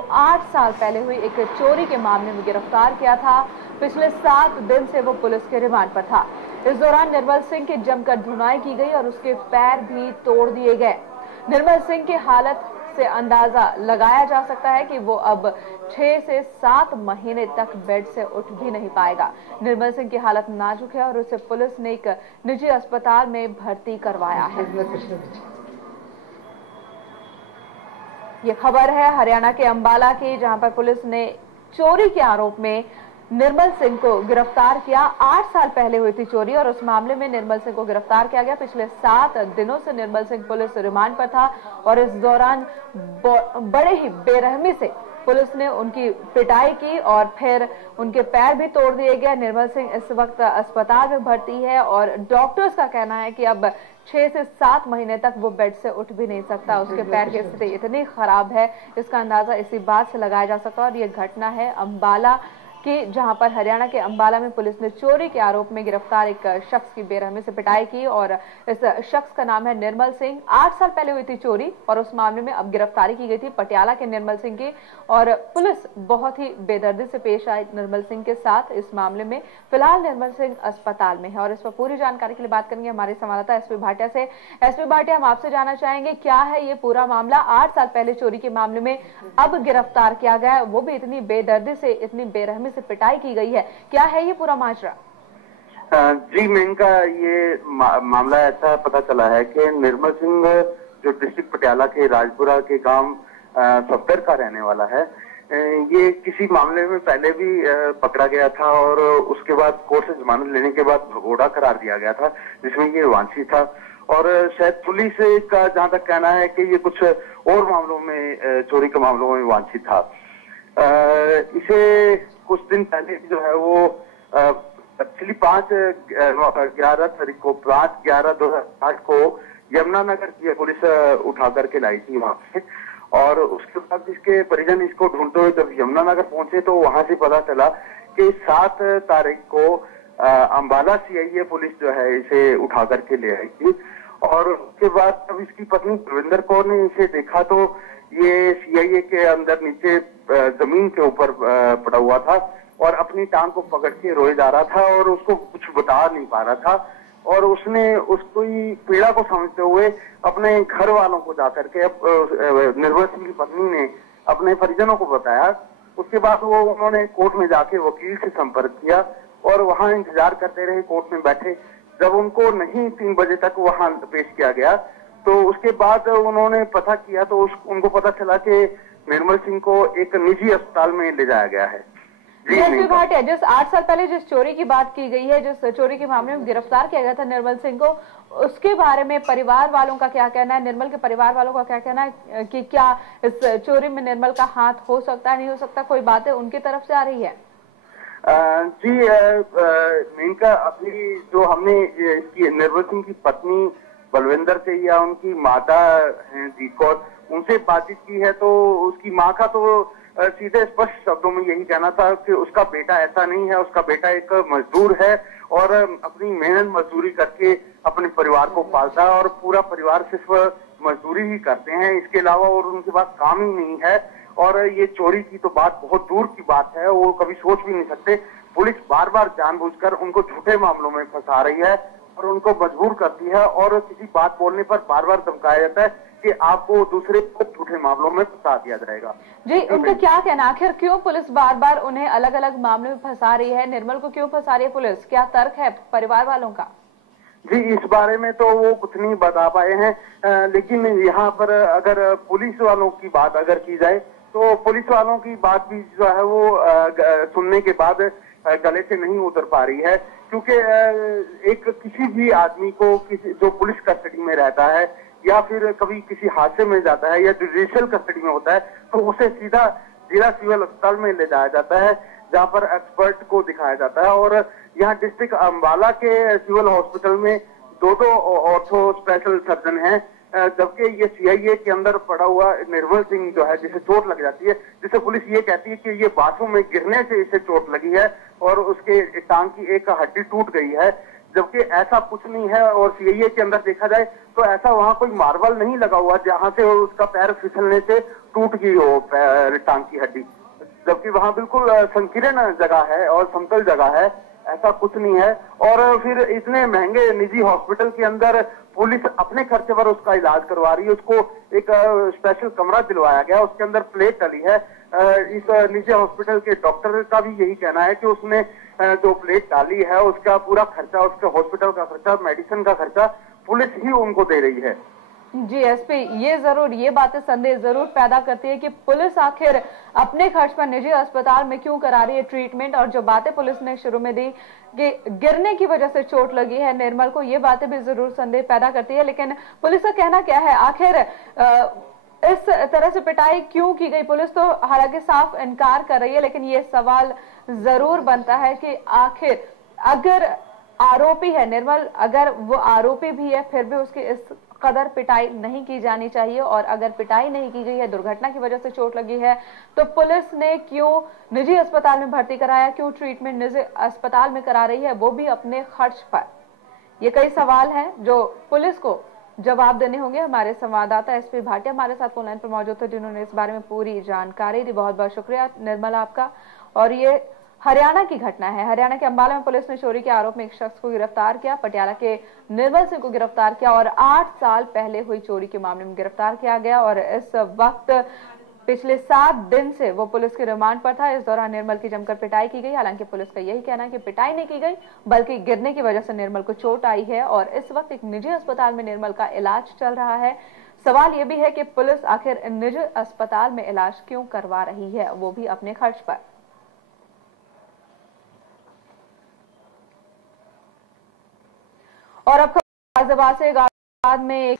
8 साल पहले हुई एक चोरी के मामले में गिरफ्तार किया था। पिछले 7 दिन से वो पुलिस के रिमांड पर था। इस दौरान निर्मल सिंह की जमकर धुनाई की गई और उसके पैर भी तोड़ दिए गए। निर्मल सिंह की हालत से अंदाजा लगाया जा सकता है कि वो अब 6 से 7 महीने तक बेड से उठ भी नहीं पाएगा। निर्मल सिंह की हालत नाजुक है और उसे पुलिस ने एक निजी अस्पताल में भर्ती करवाया है। ये खबर है हरियाणा के अंबाला की, जहां पर पुलिस ने चोरी के आरोप में निर्मल सिंह को गिरफ्तार किया। 8 साल पहले हुई थी चोरी और उस मामले में निर्मल सिंह को गिरफ्तार किया गया। पिछले 7 दिनों से निर्मल सिंह पुलिस रिमांड पर था और इस दौरान बड़े ही बेरहमी से पुलिस ने उनकी पिटाई की और फिर उनके पैर भी तोड़ दिए गए। निर्मल सिंह इस वक्त अस्पताल में भर्ती है और डॉक्टर्स का कहना है कि अब 6 से 7 महीने तक वो बेड से उठ भी नहीं सकता। उसके पैर की स्थिति इतनी खराब है, इसका अंदाजा इसी बात से लगाया जा सकता है। और ये घटना है अंबाला की, जहां पर हरियाणा के अंबाला में पुलिस ने चोरी के आरोप में गिरफ्तार एक शख्स की बेरहमी से पिटाई की और इस शख्स का नाम है निर्मल सिंह। 8 साल पहले हुई थी चोरी और उस मामले में अब गिरफ्तारी की गई थी पटियाला के निर्मल सिंह की और पुलिस बहुत ही बेदर्दी से पेश आई निर्मल सिंह के साथ इस मामले में। फिलहाल निर्मल सिंह अस्पताल में है और इस पर पूरी जानकारी के लिए बात करेंगे हमारे संवाददाता एसपी भाटिया से। एसपी भाटिया, हम आपसे जानना चाहेंगे क्या है ये पूरा मामला? 8 साल पहले चोरी के मामले में अब गिरफ्तार किया गया है, वो भी इतनी बेदर्दी से, इतनी बेरहमी से पिटाई की गई है। क्या है ये पूरा माजरा? जी मेनका, ये मामला ऐसा पता चला है कि निर्मल सिंह जो डिस्ट्रिक्ट पटियाला के राजपुरा के गांव सफदर का रहने वाला है, ये किसी मामले में पहले भी पकड़ा गया था और उसके बाद कोर्ट से जमानत लेने के बाद भगोड़ा करार दिया गया था, जिसमें ये वांछी था। और शायद पुलिस का जहां तक कहना है कि ये कुछ और मामलों में, चोरी के मामलों में वांछी था। इसे कुछ दिन पहले जो है वो एक्चुअली 5/11 तारीख को 5/11/2008 को यमुनानगर की पुलिस उठा करके लाई थी वहां से। और उसके बाद इसके परिजन इसको ढूंढते हुए जब यमुनानगर पहुंचे तो वहां से पता चला कि 7 तारीख को अंबाला सीआईए पुलिस जो है इसे उठा करके ले आई थी। और उसके बाद जब इसकी पत्नी प्रविंदर कौर ने इसे देखा तो ये सीआईए के अंदर नीचे जमीन के ऊपर पड़ा हुआ था और अपनी टांग को पकड़ के रोए जा रहा था और उसको कुछ बता नहीं पा रहा था। और उसने उसको ही पीड़ा को समझते हुए अपने घर वालों को जाकर के निर्मल सिंह की पत्नी ने अपने परिजनों को बताया। उसके बाद वो उन्होंने कोर्ट में जाके वकील से संपर्क किया और वहां इंतजार करते रहे, कोर्ट में बैठे। जब उनको नहीं 3 बजे तक वहां पेश किया गया तो उसके बाद उन्होंने पता किया तो उनको पता चला कि निर्मल सिंह को एक निजी अस्पताल में ले जाया गया है। एसपी भाटिया, जिस 8 साल पहले जिस चोरी की बात की गई है, जिस चोरी के मामले में गिरफ्तार किया गया था निर्मल सिंह को, उसके बारे में परिवार वालों का क्या कहना है? निर्मल के परिवार वालों का क्या कहना है कि क्या इस चोरी में निर्मल का हाथ हो सकता है, नहीं हो सकता? कोई बातें उनकी तरफ से आ रही है? जी मेनका, अभी जो हमने इसकी निर्मल सिंह की पत्नी बलविंदर से या उनकी माता हैं जीत कौर, उनसे बातचीत की है तो उसकी माँ का तो सीधे स्पष्ट शब्दों में यही कहना था कि उसका बेटा ऐसा नहीं है, उसका बेटा एक मजदूर है और अपनी मेहनत मजदूरी करके अपने परिवार को पालता है और पूरा परिवार सिर्फ मजदूरी ही करते हैं, इसके अलावा और उनके पास काम ही नहीं है। और ये चोरी की तो बात बहुत दूर की बात है, वो कभी सोच भी नहीं सकते। पुलिस बार बार जानबूझकर उनको झूठे मामलों में फंसा रही है और उनको मजबूर करती है और किसी बात बोलने पर बार बार धमकाया जाता है कि आपको दूसरे को झूठे मामलों में फंसा दिया जाएगा। जी, उनका क्या कहना, आखिर क्यों पुलिस बार बार उन्हें अलग अलग मामले में फंसा रही है? निर्मल को क्यों फंसा रही है पुलिस? क्या तर्क है परिवार वालों का? जी, इस बारे में तो वो कुछ नहीं बता पाए हैं, लेकिन यहाँ पर अगर पुलिस वालों की बात अगर की जाए तो पुलिस वालों की बात भी जो है वो सुनने के बाद गले से नहीं उतर पा रही है। क्योंकि एक किसी भी आदमी को जो पुलिस कस्टडी में रहता है या फिर कभी किसी हादसे में जाता है या जुडिशियल कस्टडी में होता है तो उसे सीधा जिला सिविल अस्पताल में ले जाया जाता है, जहां पर एक्सपर्ट को दिखाया जाता है। और यहाँ डिस्ट्रिक्ट अंबाला के सिविल हॉस्पिटल में 2 ऑर्थो स्पेशल सर्जन हैं, जबकि ये सीआईए के अंदर पड़ा हुआ निर्मल सिंह जो है, जिसे चोट लग जाती है, जिसे पुलिस ये कहती है कि ये बाथरूम में गिरने से इसे चोट लगी है और उसके टांग की एक हड्डी टूट गई है, जबकि ऐसा कुछ नहीं है। और सीआईए के अंदर देखा जाए तो ऐसा वहां कोई मार्बल नहीं लगा हुआ जहां से उसका पैर फिसलने से टूट गई हो टांग की हड्डी, जबकि वहां बिल्कुल संकीर्ण जगह है और समतल जगह है, ऐसा कुछ नहीं है। और फिर इतने महंगे निजी हॉस्पिटल के अंदर पुलिस अपने खर्चे पर उसका इलाज करवा रही है, उसको एक स्पेशल कमरा दिलवाया गया, उसके अंदर प्लेट डली है। इस निजी हॉस्पिटल के डॉक्टर का भी यही कहना है कि उसने जो प्लेट डाली है उसका पूरा खर्चा, उसके हॉस्पिटल का खर्चा, मेडिसिन का खर्चा पुलिस ही उनको दे रही है। जी एसपी, ये बातें संदेह जरूर पैदा करती है कि पुलिस आखिर अपने खर्च पर निजी अस्पताल में क्यों करा रही है ट्रीटमेंट। और जो बातें पुलिस ने शुरू में दी कि गिरने की वजह से चोट लगी है निर्मल को, ये बातें भी जरूर संदेह पैदा करती है। लेकिन पुलिस का कहना क्या है, आखिर इस तरह से पिटाई क्यों की गई? पुलिस तो हालांकि साफ इनकार कर रही है, लेकिन ये सवाल जरूर बनता है कि आखिर अगर आरोपी है निर्मल, अगर वो आरोपी भी है, फिर भी उसकी इस कदर पिटाई नहीं की जानी चाहिए। और अगर पिटाई नहीं की गई है, दुर्घटना की वजह से चोट लगी है, तो पुलिस ने क्यों निजी अस्पताल में भर्ती कराया, क्यों ट्रीटमेंट निजी अस्पताल में करा रही है, वो भी अपने खर्च पर? ये कई सवाल हैं जो पुलिस को जवाब देने होंगे। हमारे संवाददाता एसपी भाटिया हमारे साथ फोन लाइन पर मौजूद थे, जिन्होंने इस बारे में पूरी जानकारी दी। बहुत बहुत शुक्रिया निर्मल आपका। और ये हरियाणा की घटना है। हरियाणा के अंबाला में पुलिस ने चोरी के आरोप में एक शख्स को गिरफ्तार किया। पटियाला के निर्मल सिंह को गिरफ्तार किया और 8 साल पहले हुई चोरी के मामले में गिरफ्तार किया गया। और इस वक्त पिछले 7 दिन से वो पुलिस के रिमांड पर था। इस दौरान निर्मल की जमकर पिटाई की गई। हालांकि पुलिस का यही कहना है कि पिटाई नहीं की गई, बल्कि गिरने की वजह से निर्मल को चोट आई है और इस वक्त एक निजी अस्पताल में निर्मल का इलाज चल रहा है। सवाल यह भी है कि पुलिस आखिर निजी अस्पताल में इलाज क्यों करवा रही है, वो भी अपने खर्च पर। और अब गाजियाबाद से में